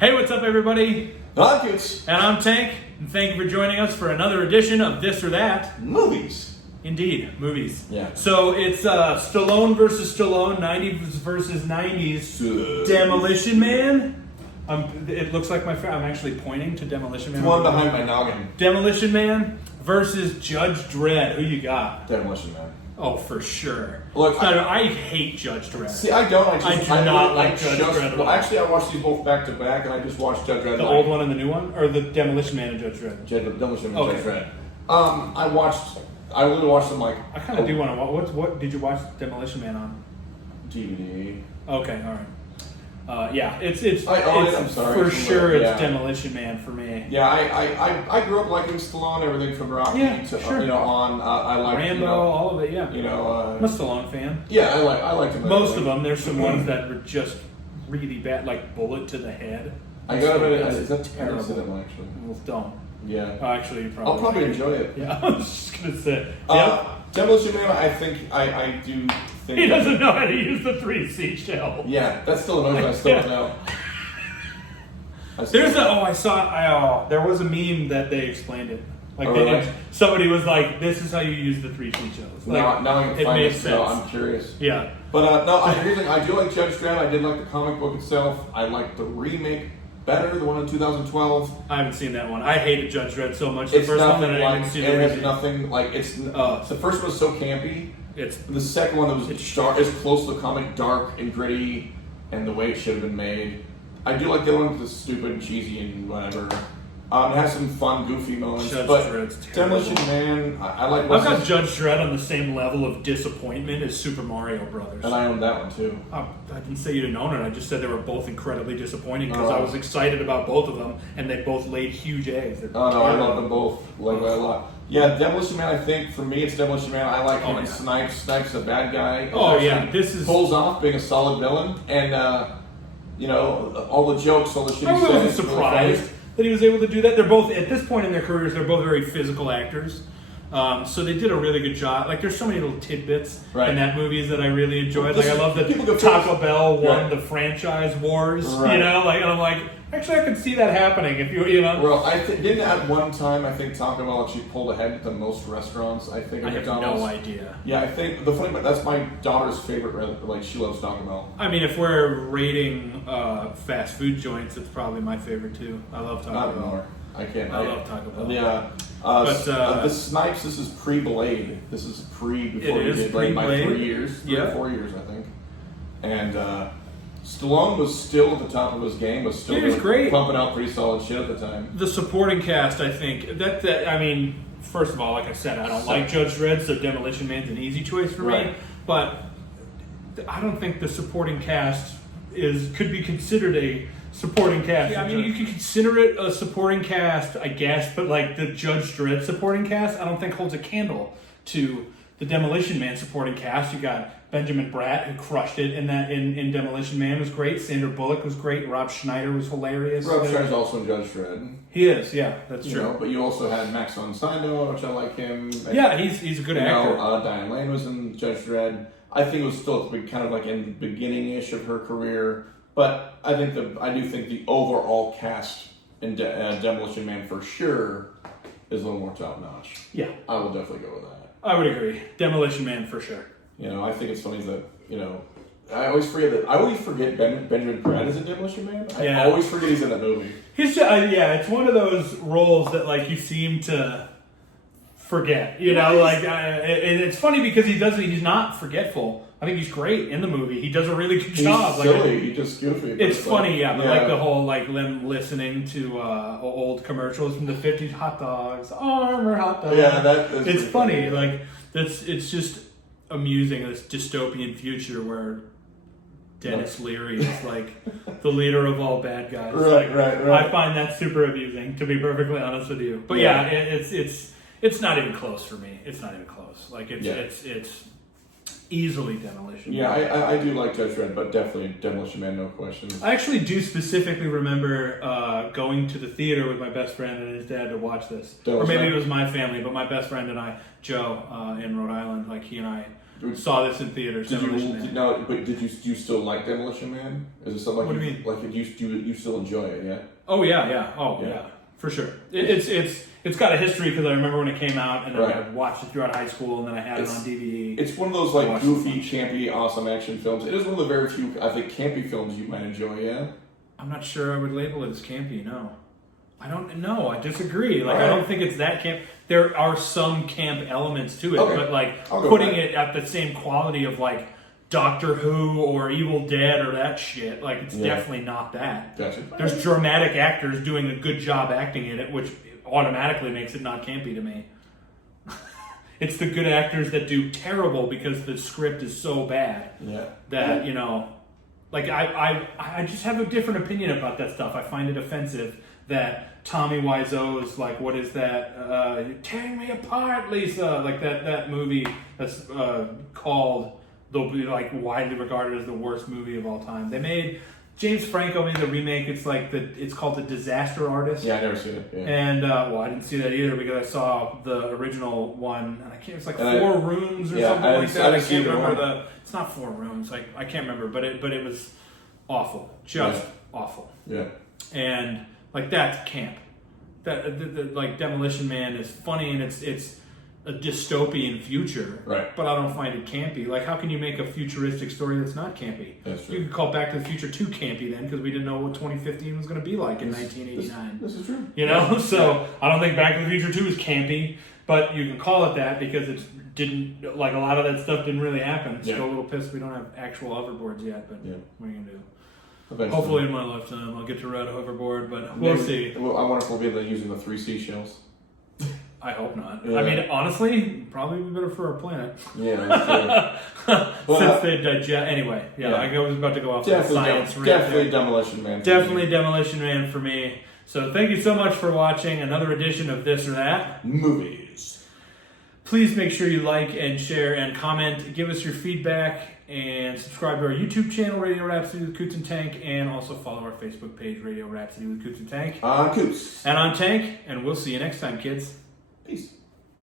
Hey, what's up, everybody? I'm Coots. And I'm Tank, and thank you for joining us for another edition of This or That. Movies. Indeed, movies. Yeah. So it's Stallone versus Stallone, 90s versus 90s. Demolition Man. It looks like I'm actually pointing to Demolition Man. The one behind my noggin. Demolition Man versus Judge Dredd. Who you got? Demolition Man. Oh, for sure. Look, I hate Judge Dredd. See, I don't. I do not like Judge Dredd. Well, actually, I watched these both back to back, and I just watched Judge Dredd. The old one and the new one, or the Demolition Man and Judge Dredd? Demolition Man Okay. and Judge Dredd. I literally watched them like. I kind of do want to watch. What did you watch Demolition Man on? DVD. Okay, all right. Yeah, it's I own it. I'm sorry. For sure, yeah. it's Demolition Man for me. Yeah, I grew up liking Stallone, everything from Rocky to sure. on. I like Rambo, all of it. Yeah, I'm a Stallone fan. Yeah, I liked him. Most of them. There's some ones that were just really bad, like bullet to the head. I got it. That's Is that terrible? terrible? Actually, Well, don't. yeah. Actually, you probably. I'll probably enjoy it. Yeah, I was just gonna say. Yeah. Demolition Man, I think I do think He doesn't know how to use the 3 seashell. Yeah, that's still a movie I still don't know. There was a meme that they explained it. Like really? Somebody was like, "This is how you use the 3 seashells." Like, now I can it find made it, sense. so I'm curious. Yeah, But no, I do like Judge Dredd. I did like the comic book itself. I like the remake better, the one in 2012. I haven't seen that one. I hated Judge Dredd so much. The It's first one nothing that I didn't like see it the has remake. nothing like it's. The first one was so campy. It's The second one that was dark, is close to the comic, dark and gritty, and the way it should have been made. I do like the one that's stupid and cheesy and whatever. It has some fun, goofy moments. Judge but Dredd's terrible. Demolition Man, I like. I've got Judge Dredd on the same level of disappointment as Super Mario Brothers. And I own that one too. I didn't say you didn't own it. I just said they were both incredibly disappointing because Oh. I was excited about both of them, and they both laid huge eggs. Oh no, I love them both like a lot. Yeah, Demolition Man. I think for me, it's Demolition Man. I like him and Snipes. Snipes is a bad guy. Oh yeah, this is. Pulls off being a solid villain, and all the jokes, all the shit he I says. wasn't surprised that he was able to do that. They're both, at this point in their careers, they're both very physical actors. So they did a really good job. Like, there's so many little tidbits in that movies that I really enjoyed. Like, I love that Taco Bell won the franchise wars. Right. And I'm like, actually, I could see that happening if you know. Well, didn't at one time I think Taco Bell actually pulled ahead with the most restaurants. I think. I have McDonald's. no idea. Yeah, I think that's my daughter's favorite. Like she loves Taco Bell. I mean, if we're rating fast food joints, it's probably my favorite too. I love Taco Not Bell. more. I can't. I love Taco Bell. Yeah. This Snipes. This is pre-Blade. This is before he did Blade by 3 years, 3 or 4 years, I think. And Stallone was still at the top of his game. Was still He was great. pumping out pretty solid shit at the time. The supporting cast, I think, I mean, first of all, like I said, I don't like Judge Dredd, so Demolition Man's an easy choice for me. But I don't think the supporting cast could be considered a supporting cast. Yeah, I mean, you could consider it a supporting cast, I guess, but like the Judge Dredd supporting cast, I don't think holds a candle to the Demolition Man supporting cast. You got Benjamin Bratt, who crushed it in Demolition Man, was great. Sandra Bullock was great. Rob Schneider was hilarious. Rob Schneider's also in Judge Dredd. He is, yeah, that's true. But you also had Max von Sydow, which I like him. Yeah, he's a good actor. Diane Lane was in Judge Dredd. I think it was still kind of like in the beginning-ish of her career. But I do think the overall cast in Demolition Man for sure is a little more top-notch. Yeah. I will definitely go with that. I would agree. Demolition Man for sure. I think it's funny that, I always forget Benjamin Bratt is in Demolition Man. I always forget he's in that movie. He's it's one of those roles that like you seem to forget, and it's funny because he's not forgetful. I think he's great in the movie. He does a really good job. He's silly. He's just goofy. It's funny, but like the whole them listening to old commercials from the 50s, hot dogs, armor hot dogs. Yeah, it's funny. Like it's just amusing, this dystopian future where Dennis Leary is like the leader of all bad guys. Right. I find that super amusing, to be perfectly honest with you. But it's not even close for me. It's not even close. Like it's easily Demolition. Yeah, I do like Judge Dredd, but definitely Demolition Man, no questions. I actually do specifically remember going to the theater with my best friend and his dad to watch this. Or maybe it was my family, but my best friend and I, Joe, in Rhode Island, like he and I saw this in theaters. Did Demolition you Man. no? But do you still like Demolition Man? Is it something like What do you mean? Like you still enjoy it? Yeah. Oh yeah. Oh Yeah. yeah, for sure. It's got a history because I remember when it came out, and then Right. I watched it throughout high school, and then I had it on DVD. It's one of those like goofy, campy, awesome action films. It is one of the very few, I think, campy films you might enjoy. Yeah. I'm not sure I would label it as campy. No, I don't. No, I disagree. Like All right. I don't think it's that camp. There are some camp elements to it, Okay. but like I'll go putting with that. it at the same quality of like Doctor Who or Evil Dead or that shit. Like it's Yeah. definitely not that. Gotcha. There's dramatic actors doing a good job acting in it, which automatically makes it not campy to me. It's the good actors that do terrible because the script is so bad Yeah. that, you know, like I just have a different opinion about that stuff. I find it offensive that Tommy Wiseau's like, what is that? You're tearing me apart, Lisa. Like that movie that's called, they'll be like widely regarded as the worst movie of all time. They made James Franco made the remake. It's like it's called The Disaster Artist. Yeah, I never seen it. Yeah. And I didn't see that either because I saw the original one, and I can't. It's like And Four Rooms or yeah, something I like didn't- that. I I didn't see can't either remember one. the. It's not Four Rooms. I can't remember, but it was awful, just Yeah. awful. Yeah. And like that's camp. That like Demolition Man is funny and it's a dystopian future, Right. but I don't find it campy. Like, how can you make a futuristic story that's not campy? That's true. You could call Back to the Future 2 campy then, because we didn't know what 2015 was going to be like in This- 1989. This is true. You know, so I don't think Back to the Future 2 is campy, but you can call it that because it didn't, like a lot of that stuff didn't really happen. Yeah. Still a little pissed we don't have actual hoverboards yet, but Yeah. what are you going to do? Eventually. Hopefully in my lifetime I'll get to ride a hoverboard, but we'll Maybe- see. Well, I wonder if we'll be able to use the 3 seashells. I hope not. Yeah. I mean, honestly, probably be better for our planet. Yeah, that's true. Since they digest. Anyway, yeah, I was about to go off on science rant Definitely there. Demolition Man. Definitely Demolition Man for me. So thank you so much for watching another edition of This or That. Movies. Please make sure you like and share and comment. Give us your feedback and subscribe to our YouTube channel, Radio Rhapsody with Coots and Tank, and also follow our Facebook page, Radio Rhapsody with Coots and Tank. Coots. And on Tank, and we'll see you next time, kids. Peace.